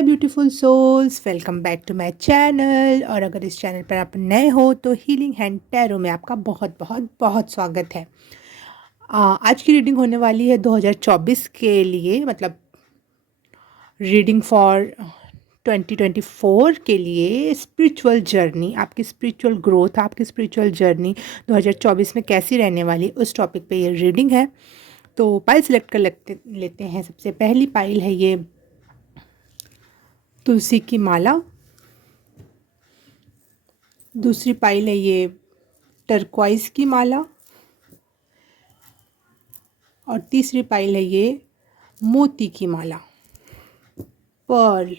Hi beautiful souls, welcome back to my channel. और अगर इस चैनल पर आप नए हो तो हीलिंग हैंड टैरो में आपका बहुत बहुत बहुत स्वागत है। आज की रीडिंग होने वाली है 2024 के लिए, मतलब रीडिंग फॉर 2024 के लिए। स्पिरिचुअल जर्नी, आपकी स्पिरिचुअल ग्रोथ, आपकी स्पिरिचुअल जर्नी 2024 में कैसी रहने वाली, उस टॉपिक पे ये रीडिंग है। तो पाइल सिलेक्ट कर लेते हैं। सबसे पहली पाइल है ये तुलसी की माला। दूसरी पाइल है ये टर्क्वाइज की माला। और तीसरी पाइल है ये मोती की माला, पर्ल।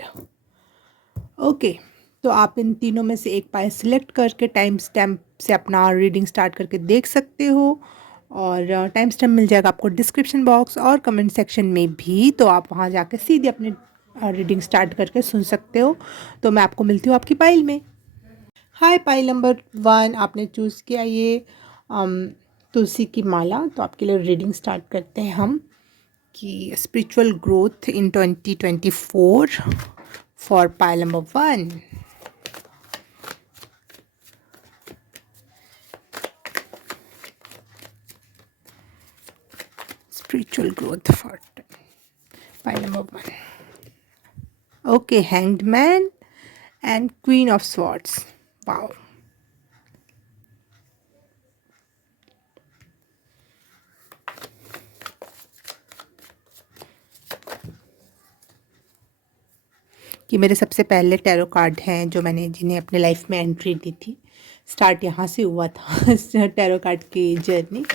ओके, तो आप इन तीनों में से एक पाइल सिलेक्ट करके टाइम स्टैम्प से अपना रीडिंग स्टार्ट करके देख सकते हो। और टाइम स्टैम्प मिल जाएगा आपको डिस्क्रिप्शन बॉक्स और कमेंट सेक्शन में भी, तो आप वहाँ जाकर सीधे अपने रीडिंग स्टार्ट करके सुन सकते हो। तो मैं आपको मिलती हूँ आपकी पाइल में। हाय, पाइल नंबर 1 आपने चूज़ किया ये तुलसी की माला। तो आपके लिए रीडिंग स्टार्ट करते हैं हम कि spiritual growth in 2024 for pile number 1। Spiritual growth for pile number 1। Okay, hanged man and queen of swords. Wow, कि मेरे सबसे पहले टैरो कार्ड हैं जो मैंने जिन्हें अपने लाइफ में एंट्री दी थी। स्टार्ट यहाँ से हुआ था टैरो कार्ड की जर्नी,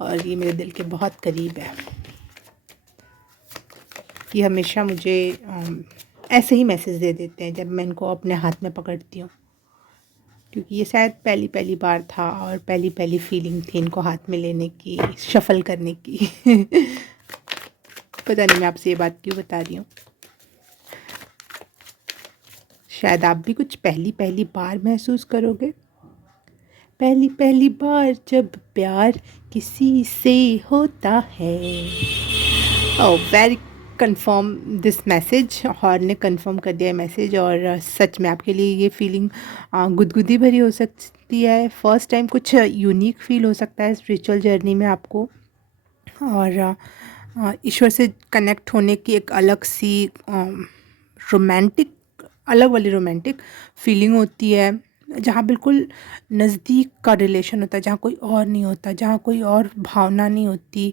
और ये मेरे दिल के बहुत करीब है। ये हमेशा मुझे ऐसे ही मैसेज दे देते हैं जब मैं इनको अपने हाथ में पकड़ती हूँ, क्योंकि ये शायद पहली पहली बार था और पहली पहली फीलिंग थी इनको हाथ में लेने की, शफल करने की पता नहीं मैं आपसे ये बात क्यों बता रही हूँ। शायद आप भी कुछ पहली पहली बार महसूस करोगे। पहली पहली बार जब प्यार किसी से होता है। Oh, very confirm this message. हॉर ने कंफर्म कर दिया है मैसेज। और सच में आपके लिए ये फीलिंग गुदगुदी भरी हो सकती है। फर्स्ट टाइम कुछ यूनिक फील हो सकता है स्पिरिचुअल जर्नी में आपको। और ईश्वर से कनेक्ट होने की एक अलग सी रोमांटिक, अलग वाली रोमांटिक फीलिंग होती है, जहाँ बिल्कुल नज़दीक का रिलेशन होता है, जहाँ कोई और नहीं होता, जहाँ कोई और भावना नहीं होती।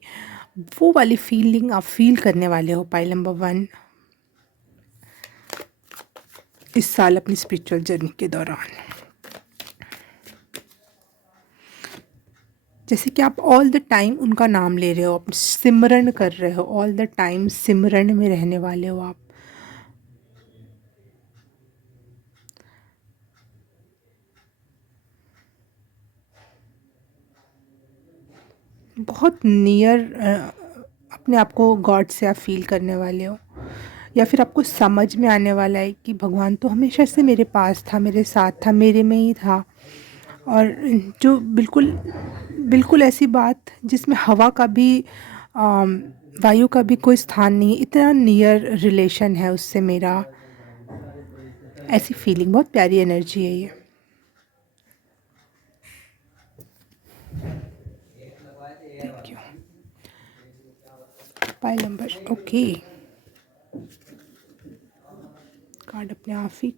वो वाली फीलिंग आप फील करने वाले हो पाइल नंबर 1 इस साल अपनी स्पिरिचुअल जर्नी के दौरान। जैसे कि आप ऑल द टाइम उनका नाम ले रहे हो, आप सिमरन कर रहे हो, ऑल द टाइम सिमरन में रहने वाले हो आप। बहुत नियर अपने आप को गॉड से आप फील करने वाले हो, या फिर आपको समझ में आने वाला है कि भगवान तो हमेशा से मेरे पास था, मेरे साथ था, मेरे में ही था। और जो बिल्कुल बिल्कुल ऐसी बात जिसमें हवा का भी वायु का भी कोई स्थान नहीं है, इतना नियर रिलेशन है उससे मेरा। ऐसी फीलिंग, बहुत प्यारी एनर्जी है ये। Thank you. Pile number, okay, card अपने आप ही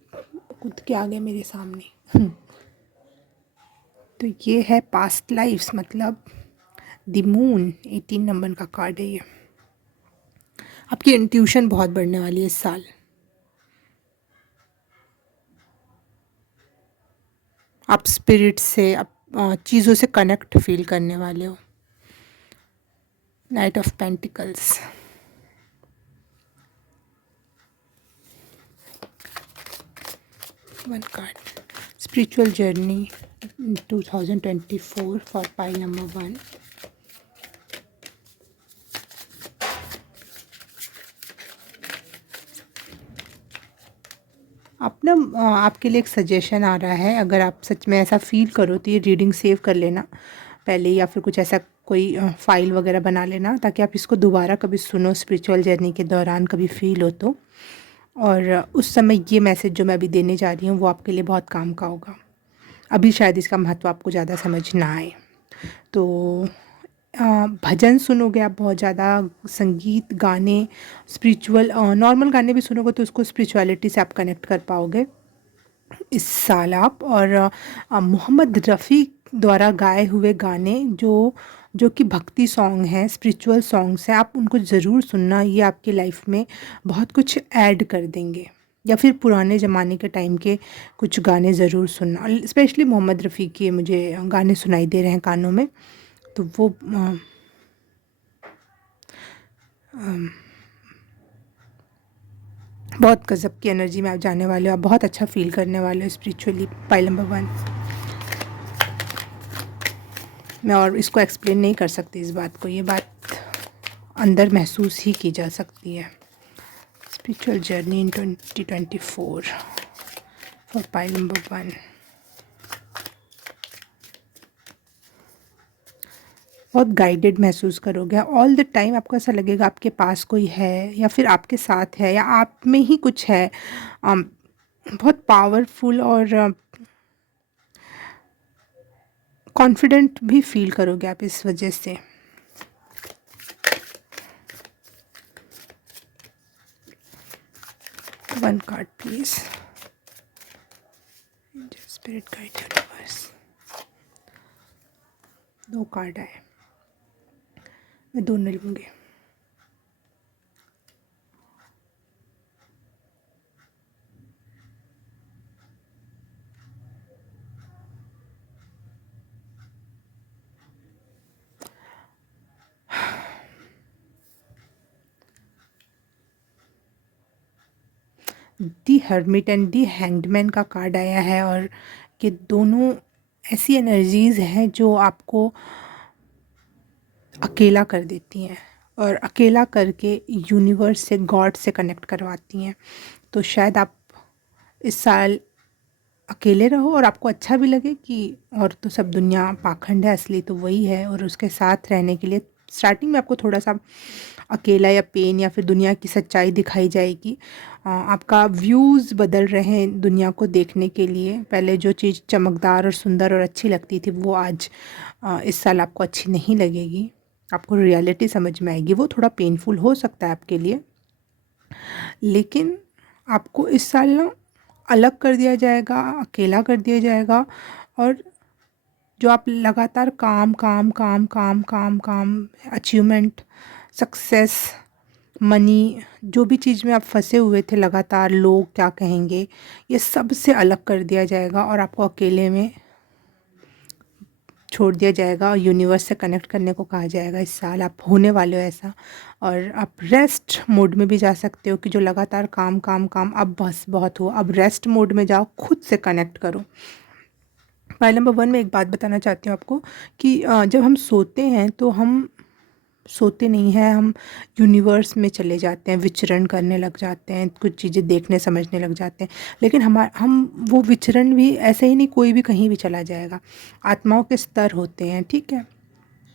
खुद के आ गए मेरे सामने। तो ये है पास्ट लाइफ्स, मतलब द मून। 18 नंबर का कार्ड है ये। आपकी इंट्यूशन बहुत बढ़ने वाली है इस साल। आप स्पिरिट से, आप चीज़ों से कनेक्ट फील करने वाले हो। Night of pentacles. One card, spiritual journey 2024 for pile number 1। आप ना आपके लिए एक सजेशन आ रहा है। अगर आप सच में ऐसा फील करो तो ये रीडिंग सेव कर लेना पहले, या फिर कुछ ऐसा कोई फाइल वगैरह बना लेना, ताकि आप इसको दोबारा कभी सुनो स्पिरिचुअल जर्नी के दौरान, कभी फील हो तो। और उस समय ये मैसेज जो मैं अभी देने जा रही हूँ वो आपके लिए बहुत काम का होगा। अभी शायद इसका महत्व आपको ज़्यादा समझ ना आए। तो भजन सुनोगे आप बहुत ज़्यादा, संगीत, गाने, स्पिरिचुअल नॉर्मल गाने भी सुनोगे तो उसको स्पिरिचुअलिटी से आप कनेक्ट कर पाओगे इस साल आप। और मोहम्मद रफ़ी द्वारा गाए हुए गाने जो कि भक्ति सॉन्ग हैं, स्पिरिचुअल सॉन्ग्स हैं, आप उनको ज़रूर सुनना। ये आपकी लाइफ में बहुत कुछ ऐड कर देंगे। या फिर पुराने ज़माने के टाइम के कुछ गाने ज़रूर सुनना। स्पेशली मोहम्मद रफ़ी के मुझे गाने सुनाई दे रहे हैं कानों में, तो वो बहुत गज़ब की एनर्जी में आप जाने वाले हो। आप बहुत अच्छा फील करने वाले हो स्पिरिचुअली। पाइल नंबर 1, मैं और इसको एक्सप्लेन नहीं कर सकती इस बात को, ये बात अंदर महसूस ही की जा सकती है। Spiritual journey in 2024 for pile number 1। बहुत गाइडेड महसूस करोगे ऑल द टाइम। आपको ऐसा लगेगा आपके पास कोई है या फिर आपके साथ है या आप में ही कुछ है। बहुत पावरफुल और कॉन्फिडेंट भी फील करोगे आप इस वजह से। One card please, spirit guide universe. 2 card आए, मैं दोनों लूँगी। दी हर्मिट एंड दी हैंग्डमैन का कार्ड आया है। और ये दोनों ऐसी एनर्जीज़ हैं जो आपको अकेला कर देती हैं और अकेला करके यूनिवर्स से, गॉड से कनेक्ट करवाती हैं। तो शायद आप इस साल अकेले रहो और आपको अच्छा भी लगे कि और तो सब दुनिया पाखंड है, असली तो वही है। और उसके साथ रहने के लिए स्टार्टिंग में आपको थोड़ा सा अकेला या पेन या फिर दुनिया की सच्चाई दिखाई जाएगी। आपका व्यूज़ बदल रहे हैं दुनिया को देखने के लिए। पहले जो चीज़ चमकदार और सुंदर और अच्छी लगती थी वो आज इस साल आपको अच्छी नहीं लगेगी। आपको रियलिटी समझ में आएगी। वो थोड़ा पेनफुल हो सकता है आपके लिए, लेकिन आपको इस साल ना अलग कर दिया जाएगा, अकेला कर दिया जाएगा। और जो आप लगातार काम काम काम काम काम काम, अचीवमेंट, सक्सेस, मनी, जो भी चीज़ में आप फंसे हुए थे लगातार, लोग क्या कहेंगे, ये सब से अलग कर दिया जाएगा और आपको अकेले में छोड़ दिया जाएगा और यूनिवर्स से कनेक्ट करने को कहा जाएगा। इस साल आप होने वाले हो ऐसा। और आप रेस्ट मोड में भी जा सकते हो कि जो लगातार काम काम काम, अब बस बहुत हुआ, अब रेस्ट मोड में जाओ, खुद से कनेक्ट करो। पाइल नंबर 1 में एक बात बताना चाहती हूँ आपको कि जब हम सोते हैं तो हम सोते नहीं हैं, हम यूनिवर्स में चले जाते हैं, विचरण करने लग जाते हैं, कुछ चीज़ें देखने समझने लग जाते हैं। लेकिन हम वो विचरण भी ऐसे ही नहीं, कोई भी कहीं भी चला जाएगा। आत्माओं के स्तर होते हैं, ठीक है।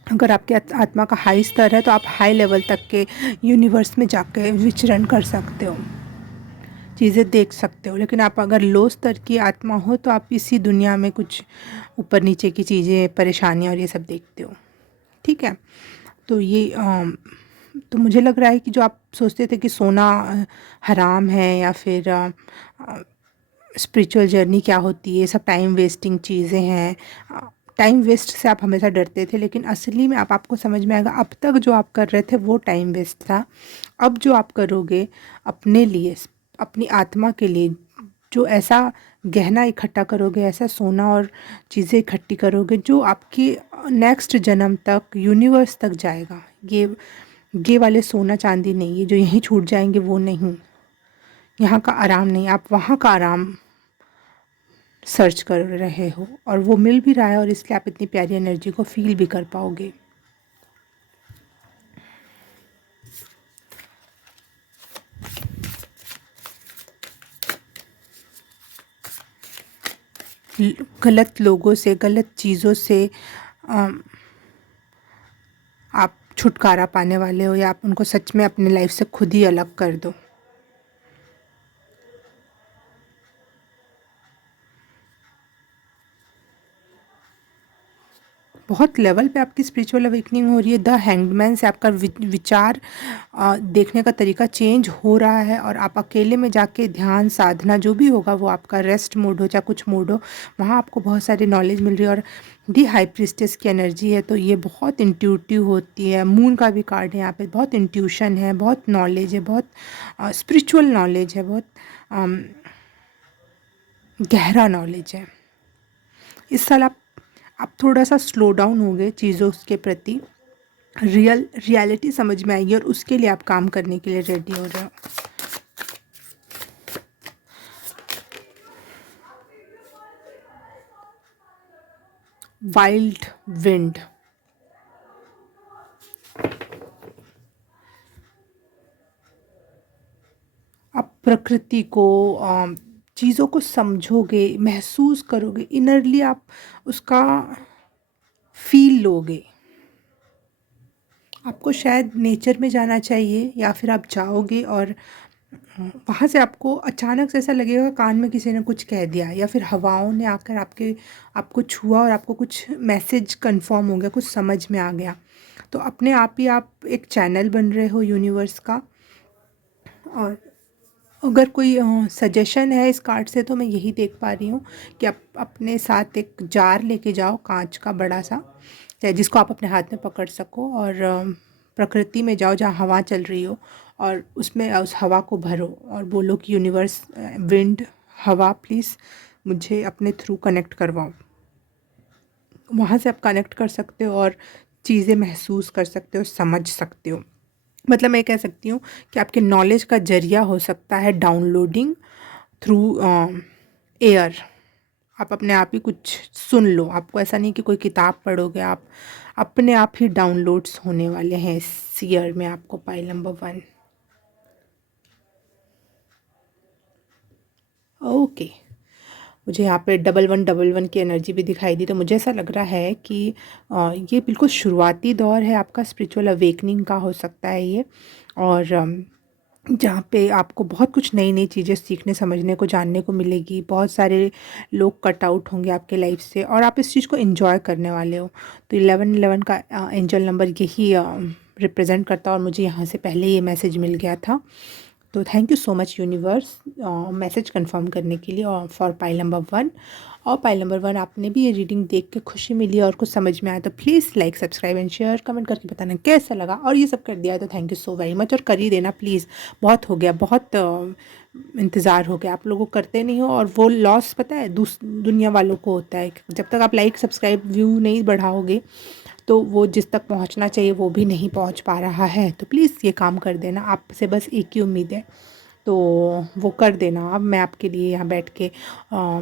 अगर आपके आत्मा का हाई स्तर है तो आप हाई लेवल तक के यूनिवर्स में जाके विचरण कर सकते हो, चीज़ें देख सकते हो। लेकिन आप अगर लो स्तर की आत्मा हो तो आप इसी दुनिया में कुछ ऊपर नीचे की चीज़ें, परेशानियाँ और ये सब देखते हो, ठीक है। तो ये तो मुझे लग रहा है कि जो आप सोचते थे कि सोना हराम है या फिर स्पिरिचुअल जर्नी क्या होती है, सब टाइम वेस्टिंग चीज़ें हैं, टाइम वेस्ट से आप हमेशा डरते थे। लेकिन असली में आपको समझ में आएगा अब तक जो आप कर रहे थे वो टाइम वेस्ट था। अब जो आप करोगे अपने लिए, अपनी आत्मा के लिए, जो ऐसा गहना इकट्ठा करोगे, ऐसा सोना और चीज़ें इकट्ठी करोगे जो आपकी नेक्स्ट जन्म तक, यूनिवर्स तक जाएगा। ये वाले सोना चांदी नहीं है जो यहीं छूट जाएंगे, वो नहीं। यहाँ का आराम नहीं, आप वहाँ का आराम सर्च कर रहे हो और वो मिल भी रहा है और इसलिए आप इतनी प्यारी एनर्जी को फील भी कर पाओगे। गलत लोगों से, गलत चीज़ों से आप छुटकारा पाने वाले हो या आप उनको सच में अपने लाइफ से खुद ही अलग कर दो। बहुत लेवल पे आपकी स्पिरिचुअल अवेकनिंग हो रही है। द हैंग्ड से आपका विचार देखने का तरीका चेंज हो रहा है, और आप अकेले में जाके ध्यान साधना जो भी होगा वो आपका रेस्ट मोड हो चाहे कुछ मोड हो, वहाँ आपको बहुत सारी नॉलेज मिल रही है। और दी हाई प्रिस्टेस की एनर्जी है, तो ये बहुत इंट्यूटिव होती है। मून का भी कार्ड है यहाँ पे, बहुत इंट्यूशन है, बहुत नॉलेज है, बहुत स्पिरिचुअल नॉलेज है, बहुत गहरा नॉलेज है। इस साल आप थोड़ा सा स्लो डाउन होंगे चीज़ों के प्रति, रियलिटी समझ में आएगी, और उसके लिए आप काम करने के लिए रेडी हो रहे हो। वाइल्ड विंड, आप प्रकृति को, चीज़ों को समझोगे, महसूस करोगे, इनरली आप उसका फील लोगे। आपको शायद नेचर में जाना चाहिए, या फिर आप जाओगे और वहाँ से आपको अचानक से ऐसा लगेगा कान में किसी ने कुछ कह दिया, या फिर हवाओं ने आकर आपको छुआ और आपको कुछ मैसेज कंफर्म हो गया, कुछ समझ में आ गया। तो अपने आप ही आप एक चैनल बन रहे हो यूनिवर्स का। और अगर कोई सजेशन है इस कार्ड से, तो मैं यही देख पा रही हूँ कि आप अपने साथ एक जार लेके जाओ, कांच का बड़ा सा, चाहे जिसको आप अपने हाथ में पकड़ सको, और प्रकृति में जाओ जहाँ हवा चल रही हो, और उसमें उस हवा को भरो और बोलो कि यूनिवर्स, विंड, हवा, प्लीज़ मुझे अपने थ्रू कनेक्ट करवाओ। वहाँ से आप कनेक्ट कर सकते हो और चीज़ें महसूस कर सकते हो, समझ सकते हो। मतलब मैं कह सकती हूँ कि आपके नॉलेज का जरिया हो सकता है डाउनलोडिंग थ्रू एयर। आप अपने आप ही कुछ सुन लो, आपको ऐसा नहीं कि कोई किताब पढ़ोगे, आप अपने आप ही डाउनलोड्स होने वाले हैं इस ईयर में आपको। Pile number 1, okay. मुझे यहाँ पे 1111 की एनर्जी भी दिखाई दी, तो मुझे ऐसा लग रहा है कि ये बिल्कुल शुरुआती दौर है आपका स्पिरिचुअल अवेकनिंग का, हो सकता है ये। और जहाँ पे आपको बहुत कुछ नई नई चीज़ें सीखने, समझने को, जानने को मिलेगी। बहुत सारे लोग कट आउट होंगे आपके लाइफ से, और आप इस चीज़ को एंजॉय करने वाले हो। तो 1111 का एंजल नंबर यही रिप्रेजेंट करता है, और मुझे यहाँ से पहले ये मैसेज मिल गया था। तो thank you so much universe message confirm करने के लिए, और फॉर पाइल नंबर 1। और पाइल नंबर 1, आपने भी ये रीडिंग देख के खुशी मिली और कुछ समझ में आया, तो please like, subscribe and share, comment करके बताना कैसा लगा। और ये सब कर दिया है तो thank you so very much, और कर ही देना प्लीज़। बहुत हो गया, बहुत इंतज़ार हो गया, आप लोगों को करते नहीं हो, और वो लॉस पता है दुनिया वालों को होता है। जब तक आप लाइक, सब्सक्राइब, व्यू नहीं बढ़ाओगे, तो वो जिस तक पहुंचना चाहिए वो भी नहीं पहुंच पा रहा है। तो प्लीज़ ये काम कर देना, आपसे बस एक ही उम्मीद है, तो वो कर देना। अब मैं आपके लिए यहाँ बैठ के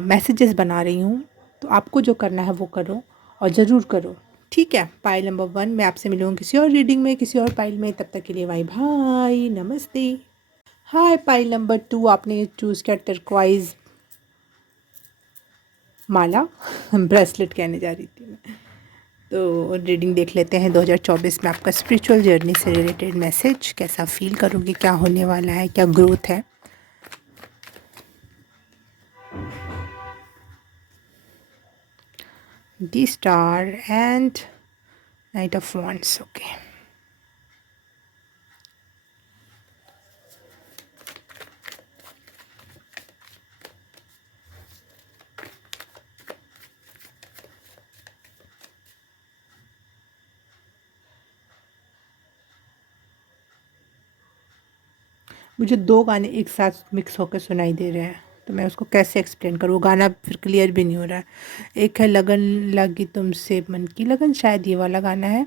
मैसेजेस बना रही हूँ, तो आपको जो करना है वो करो, और ज़रूर करो, ठीक है। पाइल नंबर 1, मैं आपसे मिलूँगी किसी और रीडिंग में, किसी और पाइल में। तब तक के लिए बाय बाय, नमस्ते। हाय पाइल नंबर 2, आपने चूज़ किया टर्क्वाइज़ माला ब्रेसलेट कहने जा रही थी मैं। तो रीडिंग देख लेते हैं 2024 में आपका स्पिरिचुअल जर्नी से रिलेटेड मैसेज, कैसा फील करोगे, क्या होने वाला है, क्या ग्रोथ है। The star and night of wands, okay. मुझे दो गाने एक साथ मिक्स होकर सुनाई दे रहे हैं, तो मैं उसको कैसे एक्सप्लेन करूँ, वो गाना फिर क्लियर भी नहीं हो रहा है। एक है लगन लगी तुमसे मन की लगन, शायद ये वाला गाना है।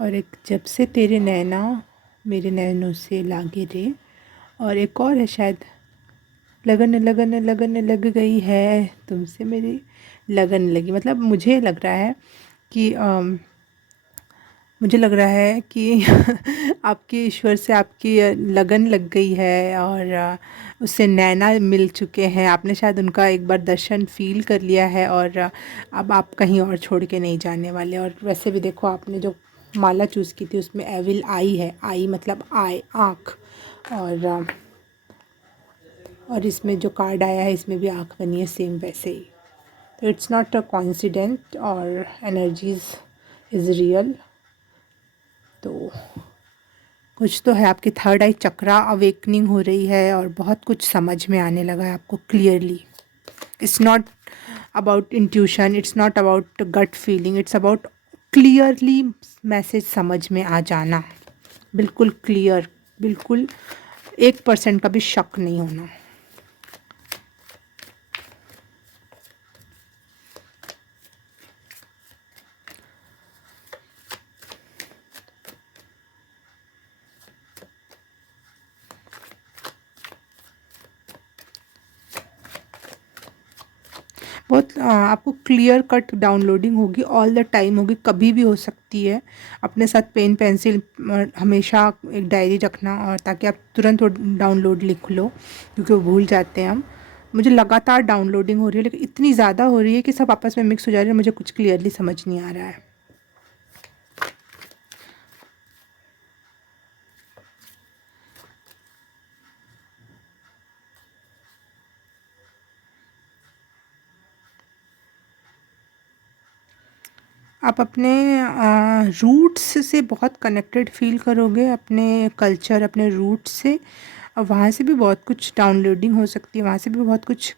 और एक जब से तेरे नैना मेरे नैनों से लागे रे, और एक और है शायद लगन लगन लगन लग गई है तुमसे मेरी लगन लगी। मतलब मुझे लग रहा है कि आपके ईश्वर से आपकी लगन लग गई है, और उससे नैना मिल चुके हैं, आपने शायद उनका एक बार दर्शन फील कर लिया है, और अब आप कहीं और छोड़ के नहीं जाने वाले। और वैसे भी देखो, आपने जो माला चूज़ की थी उसमें एविल आई है, आई मतलब आई, आँख। और इसमें जो कार्ड आया है इसमें भी आँख बनी है, सेम वैसे ही। तो इट्स नॉट अ कोइंसिडेंट, और एनर्जीज़ इज़ रियल। तो कुछ तो है, आपकी थर्ड आई चक्रा अवेकनिंग हो रही है और बहुत कुछ समझ में आने लगा है आपको clearly. It's not about intuition, it's not about gut feeling, it's about clearly message समझ में आ जाना, बिल्कुल क्लियर, बिल्कुल 1% का भी शक नहीं होना। बहुत आपको क्लियर कट डाउनलोडिंग होगी, ऑल द टाइम होगी, कभी भी हो सकती है। अपने साथ पेन पेंसिल हमेशा एक डायरी रखना, और ताकि आप तुरंत वो डाउनलोड लिख लो, क्योंकि वो भूल जाते हैं हम। मुझे लगातार डाउनलोडिंग हो रही है, लेकिन इतनी ज़्यादा हो रही है कि सब आपस में मिक्स हो जा रहे हैं, मुझे कुछ क्लियरली समझ नहीं आ रहा है। आप अपने रूट्स से बहुत कनेक्टेड फील करोगे, अपने कल्चर, अपने रूट्स से। और वहाँ से भी बहुत कुछ डाउनलोडिंग हो सकती है, वहाँ से भी बहुत कुछ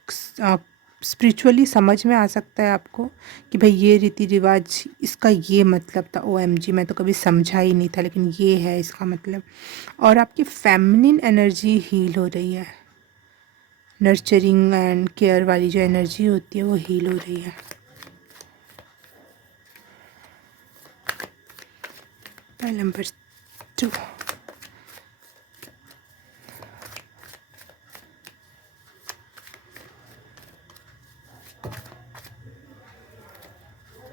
स्पिरिचुअली समझ में आ सकता है आपको कि भाई ये रीति रिवाज, इसका ये मतलब था। OMG, मैं तो कभी समझा ही नहीं था, लेकिन ये है इसका मतलब। और आपकी फेमिनिन एनर्जी हील हो रही है, नर्चरिंग एंड केयर वाली जो एनर्जी होती है वो हील हो रही है। नंबर 2,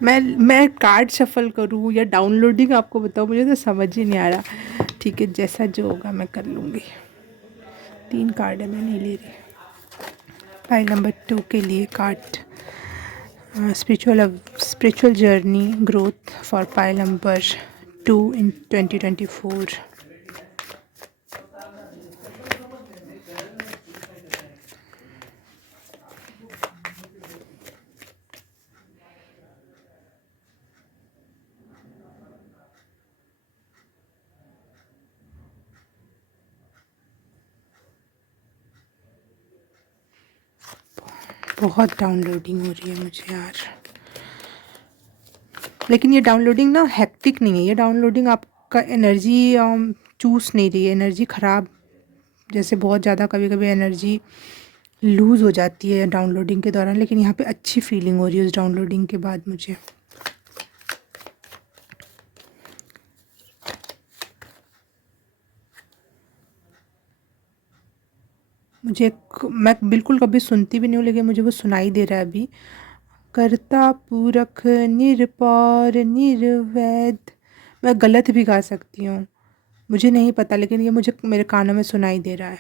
मैं कार्ड शफल करूँ या डाउनलोडिंग आपको बताऊँ, मुझे तो समझ ही नहीं आ रहा। ठीक है, जैसा जो होगा मैं कर लूँगी। 3 कार्ड है, मैं नहीं ले रही। पाइल नंबर 2 के लिए card spiritual journey growth for pile number 2 इन 2024। बहुत डाउनलोडिंग हो रही है मुझे यार, लेकिन ये डाउनलोडिंग ना हेक्टिक नहीं है। ये डाउनलोडिंग आपका एनर्जी चूस नहीं रही है, एनर्जी ख़राब, जैसे बहुत ज़्यादा कभी कभी एनर्जी लूज़ हो जाती है डाउनलोडिंग के दौरान, लेकिन यहाँ पे अच्छी फीलिंग हो रही है उस डाउनलोडिंग के बाद मुझे। मैं बिल्कुल कभी सुनती भी नहीं हूँ, लेकिन मुझे वो सुनाई दे रहा है अभी। कर्ता पूरक निरपौर निर्वैध। मैं गलत भी गा सकती हूँ, मुझे नहीं पता, लेकिन ये मुझे मेरे कानों में सुनाई दे रहा है।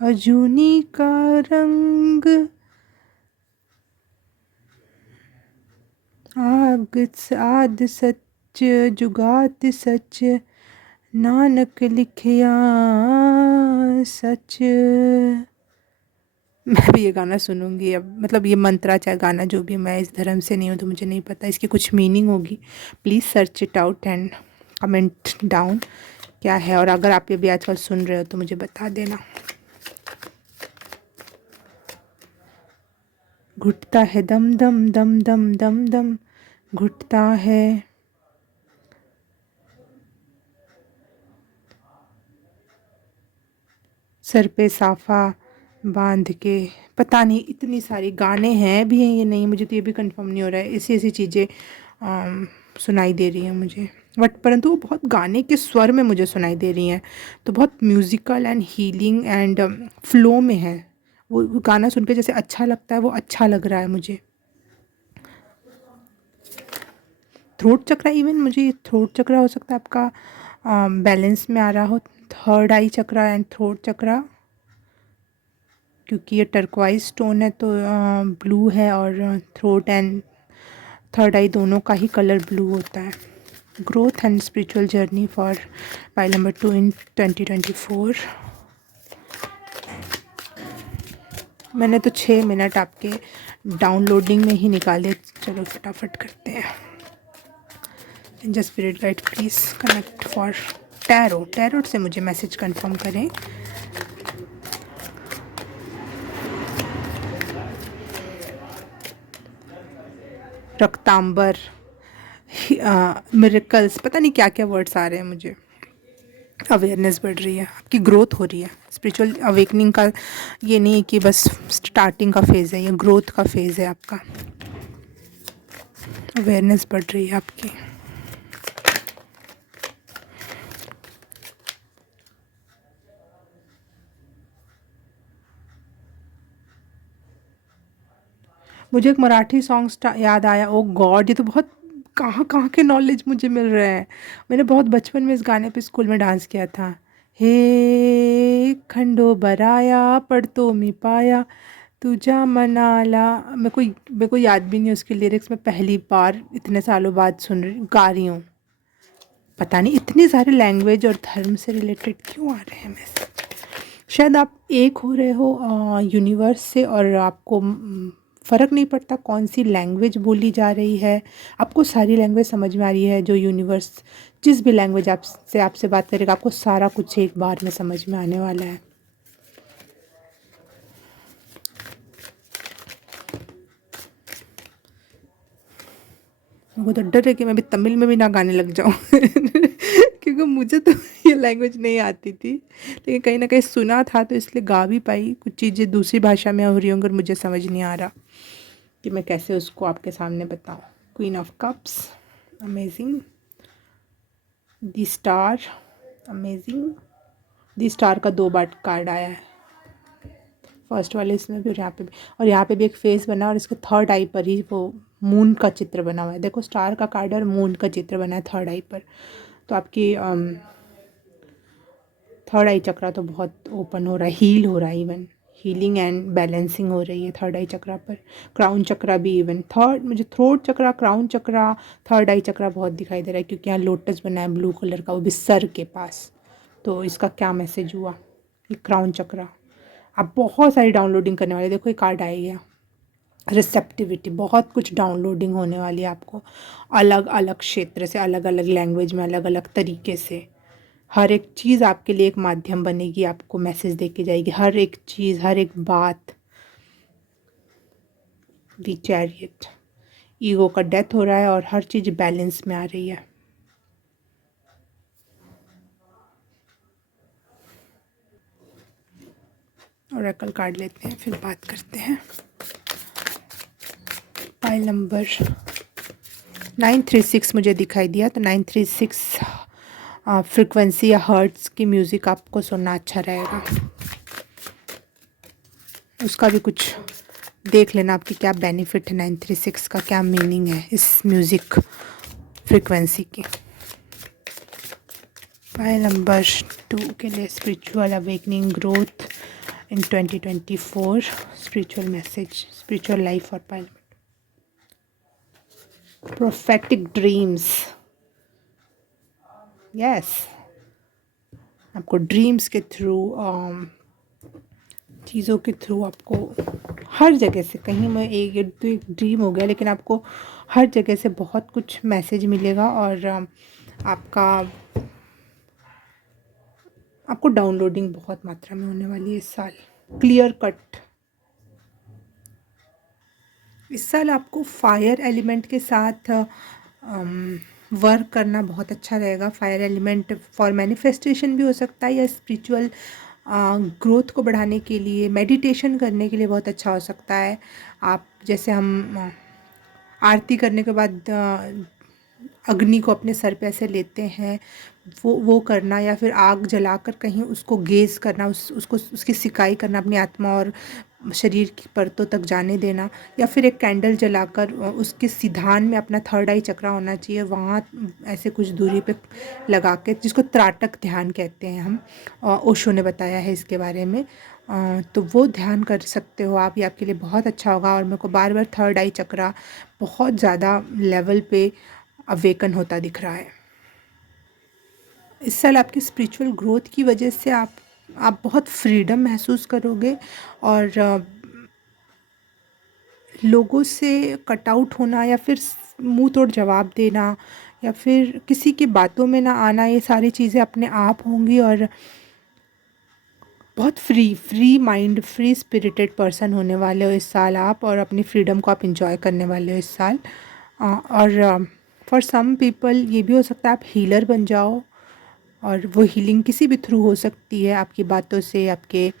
अजूनी का रंग आद सच जुगात सच, नानक लिखिया सच। मैं भी ये गाना सुनूंगी अब, मतलब ये मंत्राचार गाना जो भी, मैं इस धर्म से नहीं हूँ तो मुझे नहीं पता इसकी कुछ मीनिंग होगी। Please search it out and comment down क्या है, और अगर आप ये भी आजकल सुन रहे हो तो मुझे बता देना। घुटता है दम दम दम दम दम दम, घुटता है। सर पे साफा बांध के, पता नहीं इतनी सारी गाने हैं भी हैं, ये नहीं, मुझे तो ये भी कंफर्म नहीं हो रहा है। ऐसी ऐसी चीज़ें सुनाई दे रही हैं मुझे, बट परंतु वो बहुत गाने के स्वर में मुझे सुनाई दे रही हैं, तो बहुत musical and healing and flow में है। वो गाना सुन के जैसे अच्छा लगता है, वो अच्छा लग रहा है मुझे। थ्रोट चक्रा, इवन मुझे ये थ्रोट चक्रा हो सकता है आपका बैलेंस में आ रहा हो, third eye chakra and throat chakra, क्योंकि ये टर्क्वाइज स्टोन है तो ब्लू है, और थ्रोट एंड थर्ड आई दोनों का ही कलर ब्लू होता है। Growth and spiritual journey for pile number 2 इन 2024। मैंने तो 6 मिनट आपके डाउनलोडिंग में ही निकाले, चलो फटाफट करते हैं। Angel spirit guide please connect for tarot. Tarot से मुझे मैसेज कंफर्म करें। रक्तांबर, मिरेकल्स, पता नहीं क्या क्या वर्ड्स आ रहे हैं मुझे। अवेयरनेस बढ़ रही है, आपकी ग्रोथ हो रही है। स्पिरिचुअल अवेकनिंग का ये नहीं है कि बस स्टार्टिंग का फेज़ है, ये ग्रोथ का फेज़ है आपका। अवेयरनेस बढ़ रही है आपकी। मुझे एक मराठी सॉन्ग याद आया, ओ गॉड, ये तो बहुत कहाँ कहाँ के नॉलेज मुझे मिल रहे हैं। मैंने बहुत बचपन में इस गाने पे स्कूल में डांस किया था। हे खंडो बराया पढ़तो मी पाया तुझा मनाला। मेरे को याद भी नहीं उसकी लिरिक्स। मैं पहली बार इतने सालों बाद सुन रही गा रही हूँ। पता नहीं इतने सारे लैंग्वेज और धर्म से रिलेटेड क्यों आ रहे हैं मैसेज। शायद आप एक हो रहे हो यूनिवर्स से, और आपको फ़र्क नहीं पड़ता कौन सी लैंग्वेज बोली जा रही है। आपको सारी लैंग्वेज समझ में आ रही है। जो यूनिवर्स जिस भी लैंग्वेज आपसे बात करेगा, आपको सारा कुछ एक बार में समझ में आने वाला है। मुझे तो डर है कि मैं भी तमिल में भी ना गाने लग जाऊँ क्योंकि मुझे तो ये लैंग्वेज नहीं आती थी, लेकिन कहीं ना कहीं सुना था तो इसलिए गा भी पाई। कुछ चीज़ें दूसरी भाषा में हो रही होंगी और मुझे समझ नहीं आ रहा कि मैं कैसे उसको आपके सामने बताऊँ। Queen of cups, amazing. The star, amazing. The star का 2 बार कार्ड आया है, फर्स्ट वाले इसमें भी और यहाँ पे भी। और यहाँ पे भी एक फेस बना और इसके थर्ड आई पर ही वो मून का चित्र बना हुआ है। देखो, स्टार का कार्ड और मून का चित्र बना है थर्ड आई पर। तो आपकी थर्ड आई चक्रा तो बहुत ओपन हो रहा है, हील हो रहा है। इवन हीलिंग एंड बैलेंसिंग हो रही है थर्ड आई चक्रा पर। क्राउन चक्रा भी, इवन थर्ड, मुझे थ्रोट चक्रा, क्राउन चक्रा, थर्ड आई चक्रा बहुत दिखाई दे रहा है, क्योंकि यहाँ लोटस बना है ब्लू कलर का, वो भी सर के पास। तो इसका क्या मैसेज हुआ? ये क्राउन चक्रा, आप बहुत सारी डाउनलोडिंग करने वाले। देखो ये कार्ड आ गया, रिसेप्टिविटी। बहुत कुछ डाउनलोडिंग होने वाली है आपको, अलग अलग क्षेत्र से, अलग अलग लैंग्वेज में, अलग अलग तरीके से। हर एक चीज़ आपके लिए एक माध्यम बनेगी, आपको मैसेज दे के जाएगी। हर एक चीज़, हर एक बात। दी चैरियट, ईगो का डेथ हो रहा है और हर चीज़ बैलेंस में आ रही है। ओरेकल कार्ड लेते हैं, फिर बात करते हैं। पाइल नंबर 936 मुझे दिखाई दिया, तो 936 फ्रिक्वेंसी या हर्ट्स की म्यूज़िक आपको सुनना अच्छा रहेगा। उसका भी कुछ देख लेना, आपकी क्या बेनिफिट है, 936 का क्या मीनिंग है इस म्यूज़िक फ्रिक्वेंसी की। पाइल नंबर 2 के लिए spiritual awakening growth in 2024, spiritual message, spiritual life. और पाइल प्रोफेटिक ड्रीम्स, यस। आपको ड्रीम्स के थ्रू, चीज़ों के थ्रू, आपको हर जगह से, कहीं में एक तो एक ड्रीम हो गया, लेकिन आपको हर जगह से बहुत कुछ मैसेज मिलेगा। और आपको डाउनलोडिंग बहुत मात्रा में होने वाली है इस साल, क्लियर कट। इस साल आपको फायर एलिमेंट के साथ वर्क करना बहुत अच्छा रहेगा। फायर एलिमेंट फॉर मैनिफेस्टेशन भी हो सकता है, या स्पिरिचुअल ग्रोथ को बढ़ाने के लिए, मेडिटेशन करने के लिए बहुत अच्छा हो सकता है। आप जैसे हम आरती करने के बाद अग्नि को अपने सर पे ऐसे लेते हैं, वो करना, या फिर आग जलाकर कहीं उसको गेज करना, उसको उसकी सिकाई करना, अपनी आत्मा और शरीर की परतों तक जाने देना। या फिर एक कैंडल जलाकर उसके सिधान में अपना थर्ड आई चक्रा होना चाहिए, वहाँ ऐसे कुछ दूरी पे लगा के, जिसको त्राटक ध्यान कहते हैं हम, ओशो ने बताया है इसके बारे में। तो वो ध्यान कर सकते हो आप, ये आपके लिए बहुत अच्छा होगा। और मेरे को बार बार थर्ड आई चक्रा बहुत ज़्यादा लेवल पे अवेकन होता दिख रहा है। इस साल आपकी स्पिरिचुअल ग्रोथ की वजह से आप बहुत फ्रीडम महसूस करोगे, और लोगों से कट आउट होना, या फिर मुंह तोड़ जवाब देना, या फिर किसी की बातों में ना आना, ये सारी चीज़ें अपने आप होंगी और बहुत free mind, free spirited person होने वाले हो इस साल आप, और अपनी फ्रीडम को आप इंजॉय करने वाले हो इस साल। और फॉर सम पीपल ये भी हो सकता है आप हीलर बन जाओ, और वो हीलिंग किसी भी थ्रू हो सकती है, आपकी बातों से, आपके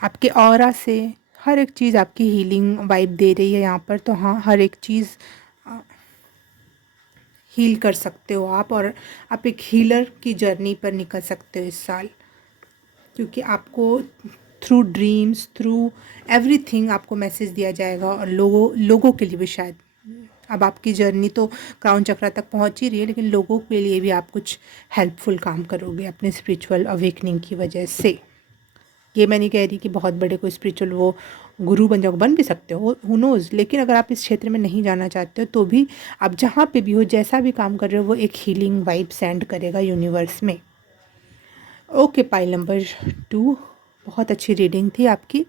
आपके ऑरा से। हर एक चीज़ आपकी हीलिंग वाइब दे रही है यहाँ पर। तो हाँ, हर एक चीज़ हील कर सकते हो आप, और आप एक हीलर की जर्नी पर निकल सकते हो इस साल, क्योंकि आपको थ्रू ड्रीम्स, थ्रू एवरीथिंग आपको मैसेज दिया जाएगा। और लोगों के लिए भी शायद, अब आपकी जर्नी तो क्राउन चक्रा तक पहुंच ही रही है, लेकिन लोगों के लिए भी आप कुछ हेल्पफुल काम करोगे अपने स्पिरिचुअल अवेकनिंग की वजह से। ये मैं नहीं कह रही कि बहुत बड़े कोई स्पिरिचुअल वो गुरु बन जाओ, बन भी सकते हो, हु नोज़, लेकिन अगर आप इस क्षेत्र में नहीं जाना चाहते हो तो भी आप जहाँ पे भी हो, जैसा भी काम कर रहे हो, वो एक हीलिंग वाइब सेंड करेगा यूनिवर्स में। ओके, पाइल नंबर 2, बहुत अच्छी रीडिंग थी आपकी।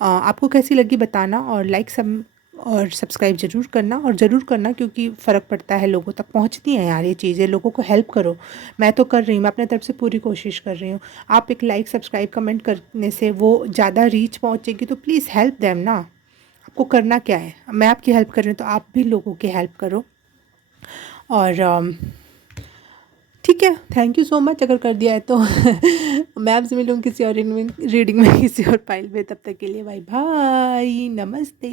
आपको कैसी लगी बताना, और लाइक सब और सब्सक्राइब ज़रूर करना, और ज़रूर करना क्योंकि फ़र्क पड़ता है, लोगों तक पहुंचती हैं यार ये चीज़ें, लोगों को हेल्प करो। मैं तो कर रही हूँ, मैं अपने तरफ से पूरी कोशिश कर रही हूँ। आप एक लाइक, सब्सक्राइब, कमेंट करने से वो ज़्यादा रीच पहुँचेगी, तो प्लीज़ हेल्प देम ना। आपको करना क्या है, मैं आपकी हेल्प कर रही हूँ तो आप भी लोगों की हेल्प करो। और ठीक है, थैंक यू सो मच अगर कर दिया है तो। मैं आपसे मिलूँगी किसी और रीडिंग में, किसी और पाइल में। तब तक के लिए बाय बाय, नमस्ते।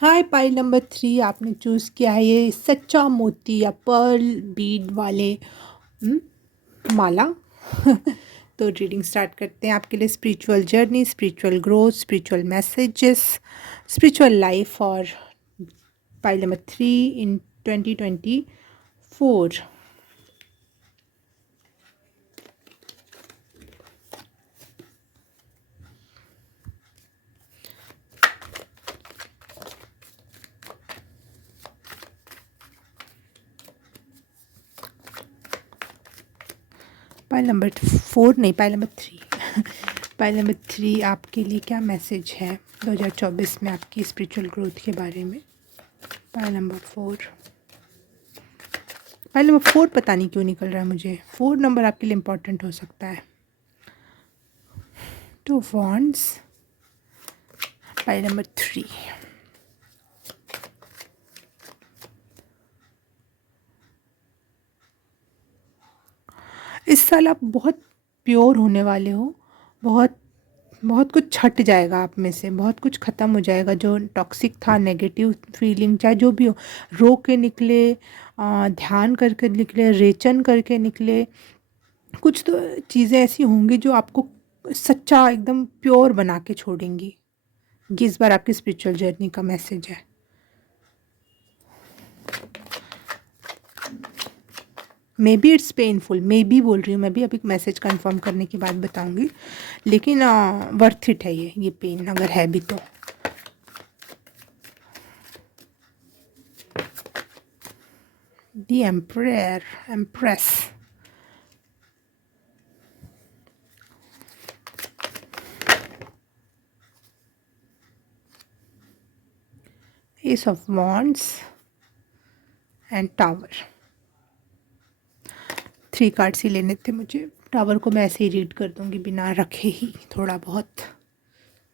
हाय, पाइल नंबर 3 आपने चूज़ किया है ये सच्चा मोती या पर्ल बीड वाले माला। तो रीडिंग स्टार्ट करते हैं आपके लिए। Spiritual journey, spiritual growth, spiritual messages, spiritual life, और पाइल नंबर 3 इन 2024। पाइल नंबर 4 नहीं, पाइल नंबर 3। पाइल नंबर 3 आपके लिए क्या मैसेज है 2024 में आपकी स्पिरिचुअल ग्रोथ के बारे में। पाइल नंबर 4, पाइल नंबर 4 पता नहीं क्यों निकल रहा है मुझे। 4 नंबर आपके लिए इम्पोर्टेंट हो सकता है। 2 वॉन्ड्स, पाइल नंबर 3। इस साल आप बहुत प्योर होने वाले हो। बहुत बहुत कुछ छट जाएगा आप में से, बहुत कुछ ख़त्म हो जाएगा जो टॉक्सिक था, नेगेटिव फीलिंग चाहे जो भी हो। रो के निकले, ध्यान करके निकले, रेचन करके निकले। कुछ तो चीज़ें ऐसी होंगी जो आपको सच्चा एकदम प्योर बना के छोड़ेंगी। ये इस बार आपकी स्पिरिचुअल जर्नी का मैसेज है। May be it's painful, may be बोल रही हूँ मैं भी, अभी मैसेज कंफर्म करने के बाद बताऊंगी, लेकिन वर्थ इट है ये पेन अगर है भी तो। The emperor, empress, ace of wands and tower. 3 cards ही लेने थे मुझे। टावर को मैं ऐसे ही रीड कर दूंगी बिना रखे ही, थोड़ा बहुत,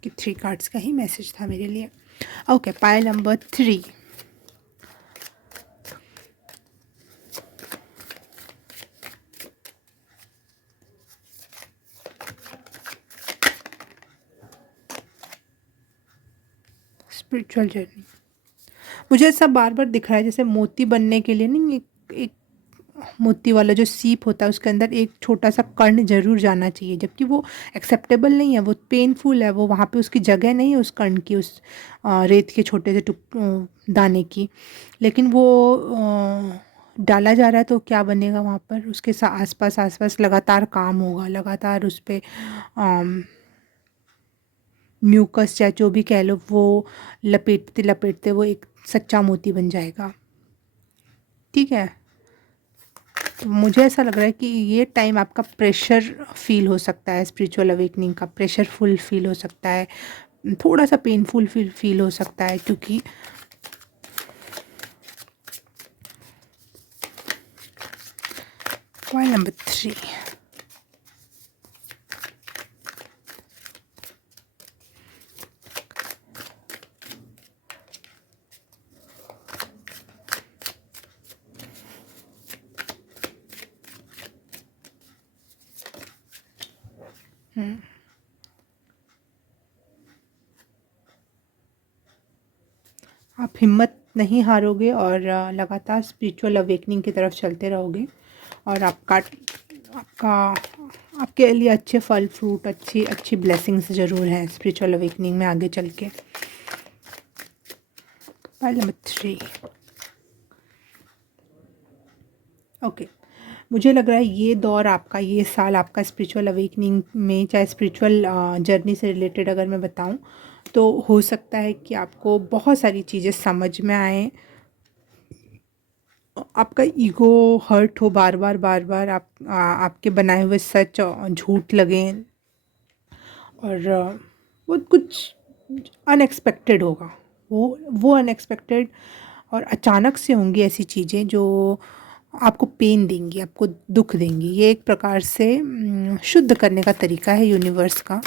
कि 3 कार्ड्स का ही मैसेज था मेरे लिए। Okay, pile number 3। Spiritual journey, मुझे ऐसा बार बार दिख रहा है जैसे मोती बनने के लिए नहीं, एक मोती वाला जो सीप होता है उसके अंदर एक छोटा सा कण जरूर जाना चाहिए, जबकि वो एक्सेप्टेबल नहीं है, वो पेनफुल है, वो वहाँ पे उसकी जगह नहीं है उस कण की, उस रेत के छोटे से दाने की। लेकिन वो डाला जा रहा है तो क्या बनेगा वहाँ पर, उसके आसपास आसपास लगातार काम होगा, लगातार उस पर म्यूकस या जो भी कह लो, वो लपेटते लपेटते वो एक सच्चा मोती बन जाएगा। ठीक है, तो मुझे ऐसा लग रहा है कि ये टाइम आपका प्रेशर फील हो सकता है, स्पिरिचुअल अवेकनिंग का प्रेशरफुल फील हो सकता है, थोड़ा सा पेनफुल फील हो सकता है, क्योंकि पॉइंट नंबर 3। आप हिम्मत नहीं हारोगे और लगातार स्पिरिचुअल अवेकनिंग की तरफ चलते रहोगे और आपका आपके लिए अच्छे फल फ्रूट, अच्छी अच्छी ब्लेसिंग्स ज़रूर हैं स्पिरिचुअल अवेकनिंग में आगे चल के। Point number 3। ओके, मुझे लग रहा है ये दौर आपका, ये साल आपका स्पिरिचुअल अवेकनिंग में, चाहे स्पिरिचुअल जर्नी से रिलेटेड अगर मैं बताऊं, तो हो सकता है कि आपको बहुत सारी चीज़ें समझ में आए, आपका ईगो हर्ट हो, बार बार आपके बनाए हुए सच झूठ लगें, और वो कुछ अनएक्सपेक्टेड होगा। वो अनएक्सपेक्टेड और अचानक से होंगी ऐसी चीज़ें जो आपको पेन देंगी, आपको दुख देंगी। ये एक प्रकार से शुद्ध करने का तरीका है यूनिवर्स का।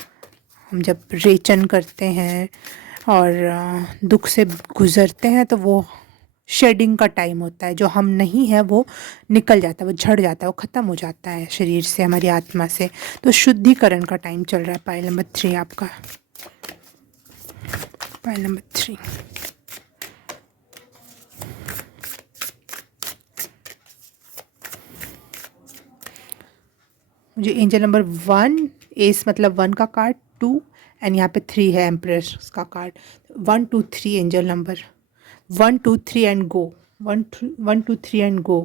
हम जब रेचन करते हैं और दुख से गुज़रते हैं तो वो शेडिंग का टाइम होता है। जो हम नहीं है वो निकल जाता है, वो झड़ जाता है, वो ख़त्म हो जाता है शरीर से, हमारी आत्मा से। तो शुद्धिकरण का टाइम चल रहा है। पाइल नंबर 3 आपका। Pile number 3। मुझे एंजल नंबर 1, एस मतलब 1 का कार्ड, 2 एंड यहाँ पे 3 है एम्प्रेस का card. 1 2 3 angel number, 1 2 3 and go. 1 2 3 and go.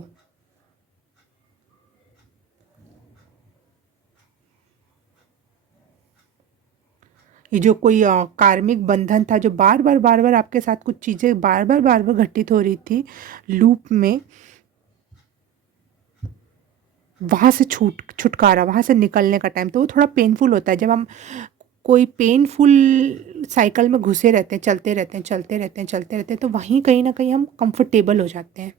ये जो कोई कार्मिक बंधन था जो बार बार आपके साथ कुछ चीज़ें बार बार घटित हो रही थी लूप में, वहाँ से छुटकारा, वहाँ से निकलने का टाइम। तो वो थोड़ा पेनफुल होता है जब हम कोई पेनफुल साइकिल में घुसे रहते हैं, चलते रहते हैं, तो वहीं कहीं ना कहीं हम कंफर्टेबल हो जाते हैं।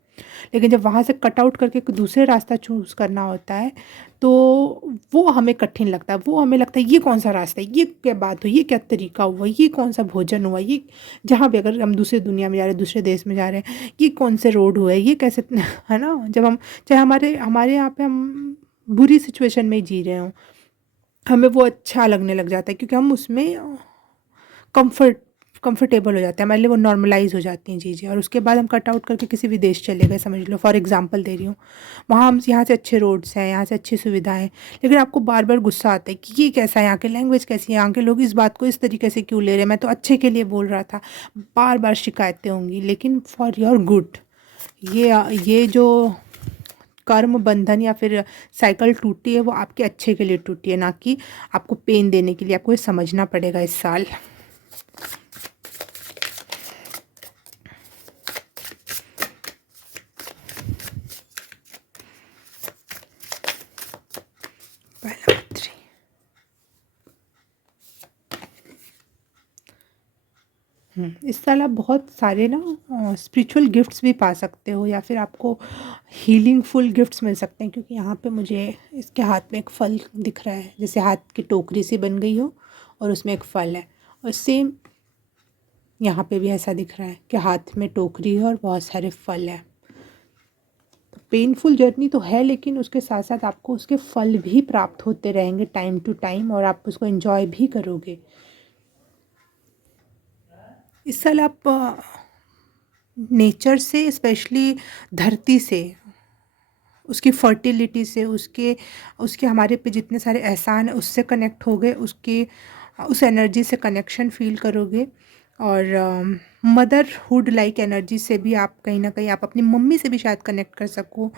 लेकिन जब वहाँ से कट आउट करके कोई दूसरे रास्ता चूज़ करना होता है तो वो हमें कठिन लगता है। वो हमें लगता है ये कौन सा रास्ता है, ये क्या बात हुई, ये क्या तरीका हुआ, ये कौन सा भोजन हुआ, ये जहाँ भी अगर हम दूसरी दुनिया में जा रहे हैं, दूसरे देश में जा रहे हैं, ये कौन से रोड हुए, ये कैसे है ना। जब हम चाहे हमारे हमारे यहाँ पे हम बुरी सिचुएशन में ही जी रहे हों, हमें वो अच्छा लगने लग जाता है क्योंकि हम उसमें कंफर्टेबल हो जाते हैं, हमारे लिए वो नॉर्मलाइज हो जाती हैं चीज़ें। और उसके बाद हम कट आउट करके किसी विदेश चले गए, समझ लो फॉर एग्जांपल दे रही हूँ, वहाँ हम यहाँ से अच्छे रोड्स हैं, यहाँ से अच्छी सुविधाएं हैं, लेकिन आपको बार बार गुस्सा आता है कि ये कैसा है, यहाँ की लैंग्वेज कैसी है, यहाँ के लोग इस बात को इस तरीके से क्यों ले रहे हैं, मैं तो अच्छे के लिए बोल रहा था। बार बार शिकायतें होंगी, लेकिन फॉर योर गुड। ये जो कर्म बंधन या फिर साइकिल टूटी है वो आपके अच्छे के लिए टूटी है, ना कि आपको पेन देने के लिए। आपको ये समझना पड़ेगा इस साल। पहला 3। इस साल आप बहुत सारे ना स्पिरिचुअल गिफ्ट्स भी पा सकते हो, या फिर आपको हीलिंग फुल गिफ्ट्स मिल सकते हैं। क्योंकि यहाँ पे मुझे इसके हाथ में एक फल दिख रहा है, जैसे हाथ की टोकरी सी बन गई हो और उसमें एक फल है। और सेम यहाँ पे भी ऐसा दिख रहा है कि हाथ में टोकरी है और बहुत सारे फल हैं। तो पेनफुल जर्नी तो है, लेकिन उसके साथ साथ आपको उसके फल भी प्राप्त होते रहेंगे टाइम टू टाइम, और आप उसको एंजॉय भी करोगे। इस साल आप नेचर से, स्पेशली धरती से, उसकी फर्टिलिटी से, उसके उसके हमारे पे जितने सारे एहसान हैं उससे कनेक्ट हो गए, उसके उस एनर्जी से कनेक्शन फील करोगे। और मदरहुड लाइक एनर्जी से भी आप कहीं ना कहीं, आप अपनी मम्मी से भी शायद कनेक्ट कर सको,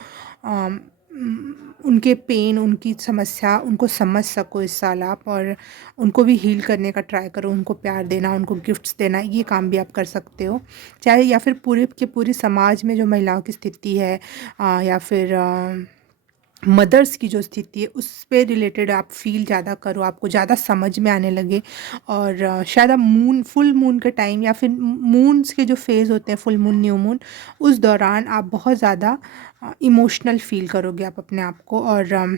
उनके पेन, उनकी समस्या, उनको समझ सको इस साल आप, और उनको भी हील करने का ट्राई करो। उनको प्यार देना, उनको गिफ्ट्स देना, ये काम भी आप कर सकते हो। चाहे या फिर पूरे के पूरी समाज में जो महिलाओं की स्थिति है, या फिर मदर्स की जो स्थिति है उस पे रिलेटेड आप फील ज़्यादा करो, आपको ज़्यादा समझ में आने लगे। और शायद आप फुल मून के टाइम या फिर मून्स के जो फेज़ होते हैं, फुल मून, न्यू मून, उस दौरान आप बहुत ज़्यादा इमोशनल फील करोगे आप अपने आप को। और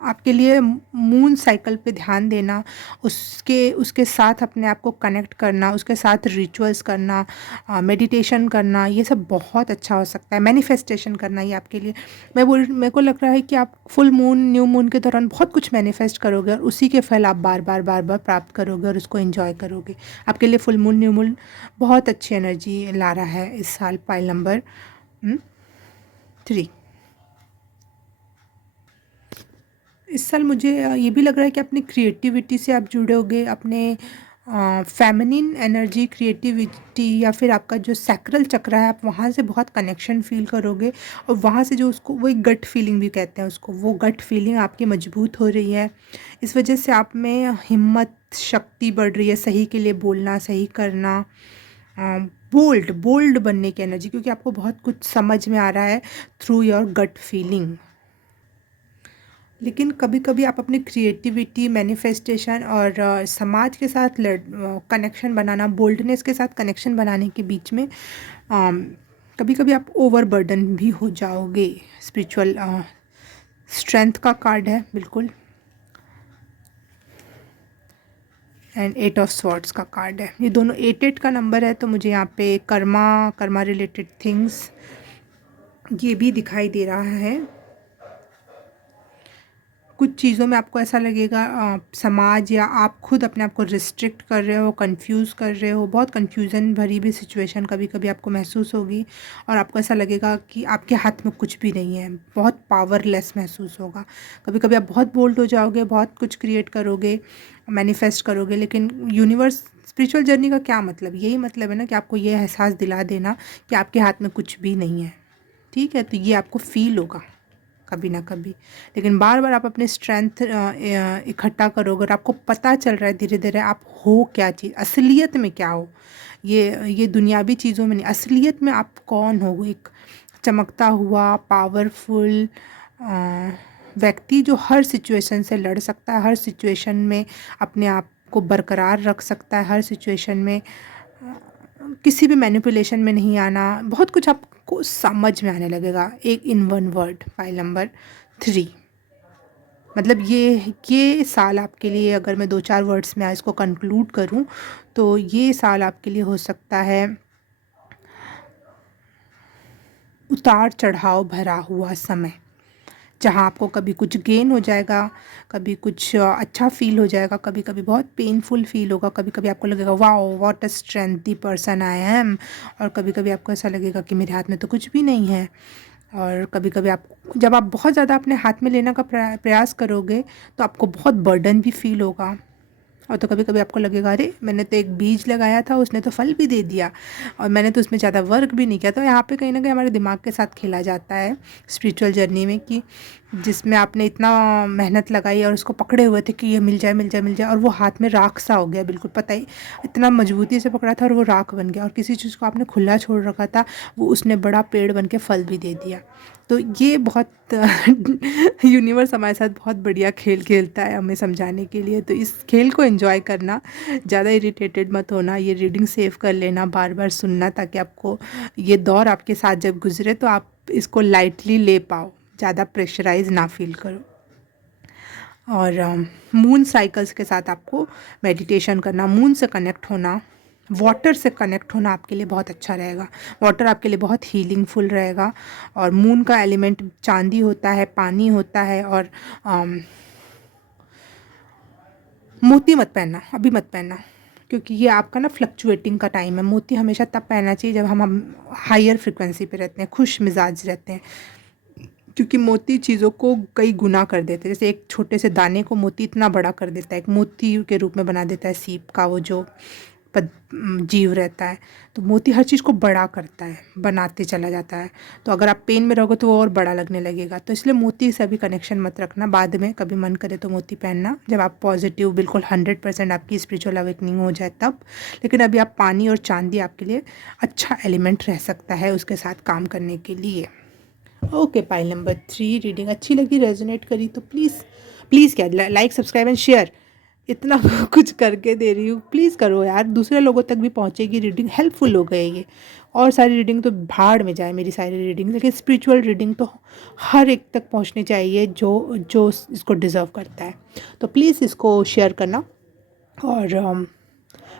आपके लिए मून साइकिल पे ध्यान देना, उसके उसके साथ अपने आप को कनेक्ट करना, उसके साथ रिचुअल्स करना, मेडिटेशन करना, ये सब बहुत अच्छा हो सकता है। मैनिफेस्टेशन करना ये आपके लिए, मेरे को लग रहा है कि आप फुल मून, न्यू मून के दौरान बहुत कुछ मैनिफेस्ट करोगे और उसी के फल आप बार बार प्राप्त करोगे और उसको एंजॉय करोगे। आपके लिए फुल मून, न्यू मून बहुत अच्छी एनर्जी ला रहा है इस साल। Pile number 3। इस साल मुझे ये भी लग रहा है कि अपनी क्रिएटिविटी से आप जुड़ोगे, अपने फेमिनिन एनर्जी, क्रिएटिविटी, या फिर आपका जो सैक्रल चक्र है, आप वहाँ से बहुत कनेक्शन फील करोगे। और वहाँ से जो उसको वो एक गट फीलिंग भी कहते हैं उसको, वो गट फीलिंग आपकी मजबूत हो रही है। इस वजह से आप में हिम्मत, शक्ति बढ़ रही है, सही के लिए बोलना, सही करना, बोल्ड बोल्ड बनने की एनर्जी, क्योंकि आपको बहुत कुछ समझ में आ रहा है थ्रू योर गट फीलिंग। लेकिन कभी कभी आप अपनी क्रिएटिविटी, मैनिफेस्टेशन और समाज के साथ कनेक्शन बनाना, बोल्डनेस के साथ कनेक्शन बनाने के बीच में कभी कभी आप ओवरबर्डन भी हो जाओगे। स्पिरिचुअल स्ट्रेंथ का कार्ड है बिल्कुल, एंड 8 ऑफ स्वॉर्ड्स का कार्ड है। ये दोनों 8 का नंबर है, तो मुझे यहाँ पे कर्मा रिलेटेड थिंग्स ये भी दिखाई दे रहा है। कुछ चीज़ों में आपको ऐसा लगेगा समाज या आप खुद अपने आप को रिस्ट्रिक्ट कर रहे हो, कंफ्यूज कर रहे हो, बहुत कंफ्यूजन भरी भी सिचुएशन कभी कभी आपको महसूस होगी। और आपको ऐसा लगेगा कि आपके हाथ में कुछ भी नहीं है, बहुत पावरलेस महसूस होगा। कभी कभी आप बहुत बोल्ड हो जाओगे, बहुत कुछ क्रिएट करोगे, मैनिफेस्ट करोगे, लेकिन यूनिवर्स, स्पिरिचुअल जर्नी का क्या मतलब, यही मतलब है ना कि आपको ये एहसास दिला देना कि आपके हाथ में कुछ भी नहीं है। ठीक है, तो ये आपको फील होगा कभी ना कभी, लेकिन बार बार आप अपने स्ट्रेंथ इकट्ठा करोगे और आपको पता चल रहा है धीरे धीरे आप हो क्या चीज़, असलियत में क्या हो। ये दुनियावी चीज़ों में नहीं, असलियत में आप कौन हो। एक चमकता हुआ पावरफुल व्यक्ति जो हर सिचुएशन से लड़ सकता है, हर सिचुएशन में अपने आप को बरकरार रख सकता है, हर सिचुएशन में किसी भी मैनिपुलेशन में नहीं आना। बहुत कुछ आपको समझ में आने लगेगा। एक in one word, file number 3। मतलब ये साल आपके लिए, अगर मैं 2-4 वर्ड्स में इसको कंक्लूड करूं, तो ये साल आपके लिए हो सकता है उतार चढ़ाव भरा हुआ समय, जहाँ आपको कभी कुछ गेन हो जाएगा, कभी कुछ अच्छा फील हो जाएगा, कभी कभी बहुत पेनफुल फील होगा, कभी कभी आपको लगेगा wow what a strength the person I am, और कभी कभी आपको ऐसा लगेगा कि मेरे हाथ में तो कुछ भी नहीं है। और कभी कभी आप, जब आप बहुत ज़्यादा अपने हाथ में लेने का प्रयास करोगे तो आपको बहुत बर्डन भी फील होगा। और तो कभी कभी आपको लगेगा अरे मैंने तो एक बीज लगाया था, उसने तो फल भी दे दिया और मैंने तो उसमें ज़्यादा वर्क भी नहीं किया। तो यहाँ पे कहीं ना कहीं हमारे दिमाग के साथ खेला जाता है स्पिरिचुअल जर्नी में, कि जिसमें आपने इतना मेहनत लगाई और उसको पकड़े हुए थे कि ये मिल जाए मिल जाए मिल जाए, और वो हाथ में राख सा हो गया, बिल्कुल पता ही, इतना मजबूती से पकड़ा था और वो राख बन गया। और किसी चीज़ को आपने खुला छोड़ रखा था, वो उसने बड़ा पेड़ बन के फल भी दे दिया। तो ये बहुत यूनिवर्स हमारे साथ बहुत बढ़िया खेल खेलता है हमें समझाने के लिए। तो इस खेल को एंजॉय करना, ज़्यादा इरिटेटेड मत होना, ये रीडिंग सेव कर लेना, बार बार सुनना, ताकि आपको ये दौर आपके साथ जब गुजरे तो आप इसको लाइटली ले पाओ, ज़्यादा प्रेशराइज ना फील करो। और मून साइकिल्स के साथ आपको मेडिटेशन करना, मून से कनेक्ट होना, वाटर से कनेक्ट होना आपके लिए बहुत अच्छा रहेगा। वाटर आपके लिए बहुत हीलिंगफुल रहेगा। और मून का एलिमेंट चांदी होता है, पानी होता है। और मोती मत पहनना, अभी मत पहनना, क्योंकि ये आपका ना फ्लक्चुएटिंग का टाइम है। मोती हमेशा तब पहनना चाहिए जब हम हायर फ्रिक्वेंसी पे रहते हैं, खुश मिजाज रहते हैं, क्योंकि मोती चीज़ों को कई गुना कर देते हैं। जैसे एक छोटे से दाने को मोती इतना बड़ा कर देता है, एक मोती के रूप में बना देता है सीप का वो जो जीव रहता है। तो मोती हर चीज़ को बड़ा करता है, बनाते चला जाता है। तो अगर आप पेन में रहोगे तो वो और बड़ा लगने लगेगा। तो इसलिए मोती से अभी कनेक्शन मत रखना, बाद में कभी मन करे तो मोती पहनना, जब आप पॉजिटिव बिल्कुल 100% आपकी स्पिरिचुअल अवेकनिंग हो जाए तब। लेकिन अभी आप पानी और चांदी आपके लिए अच्छा एलिमेंट रह सकता है उसके साथ काम करने के लिए। ओके, पाइल नंबर 3 रीडिंग अच्छी लगी, रेजोनेट करी तो प्लीज़ प्लीज़ क्या, लाइक सब्सक्राइब एंड शेयर, इतना कुछ करके दे रही हूँ, प्लीज़ करो यार, दूसरे लोगों तक भी पहुँचेगी रीडिंग, हेल्पफुल हो गए ये। और सारी रीडिंग तो भाड़ में जाए मेरी सारी रीडिंग, लेकिन स्पिरिचुअल रीडिंग तो हर एक तक पहुँचनी चाहिए जो जो इसको डिज़र्व करता है। तो प्लीज़ इसको शेयर करना, और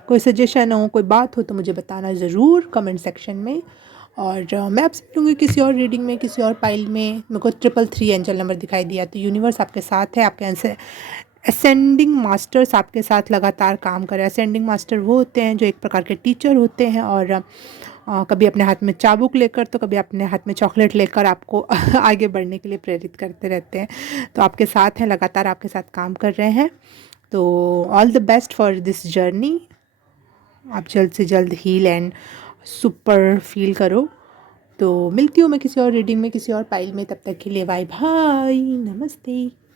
कोई सजेशन हो, कोई बात हो तो मुझे बताना ज़रूर कमेंट सेक्शन में। और मैं आपसे मिलूँगी किसी और रीडिंग में, किसी और पाइल में। मेरे को 333 एंजल नंबर दिखाई दिया, तो यूनिवर्स आपके साथ है, आपके असेंडिंग मास्टर्स आपके साथ लगातार काम करें। असेंडिंग मास्टर वो होते हैं जो एक प्रकार के टीचर होते हैं, और कभी अपने हाथ में चाबुक लेकर तो कभी अपने हाथ में चॉकलेट लेकर आपको आगे बढ़ने के लिए प्रेरित करते रहते हैं। तो आपके साथ हैं, लगातार आपके साथ काम कर रहे हैं। तो all the best for this journey. आप जल्द से जल्द हील एंड सुपर फील करो। तो मिलती हूँ मैं किसी और रीडिंग में, किसी और पाइल में, तब तक के लिए बाय बाय, नमस्ते।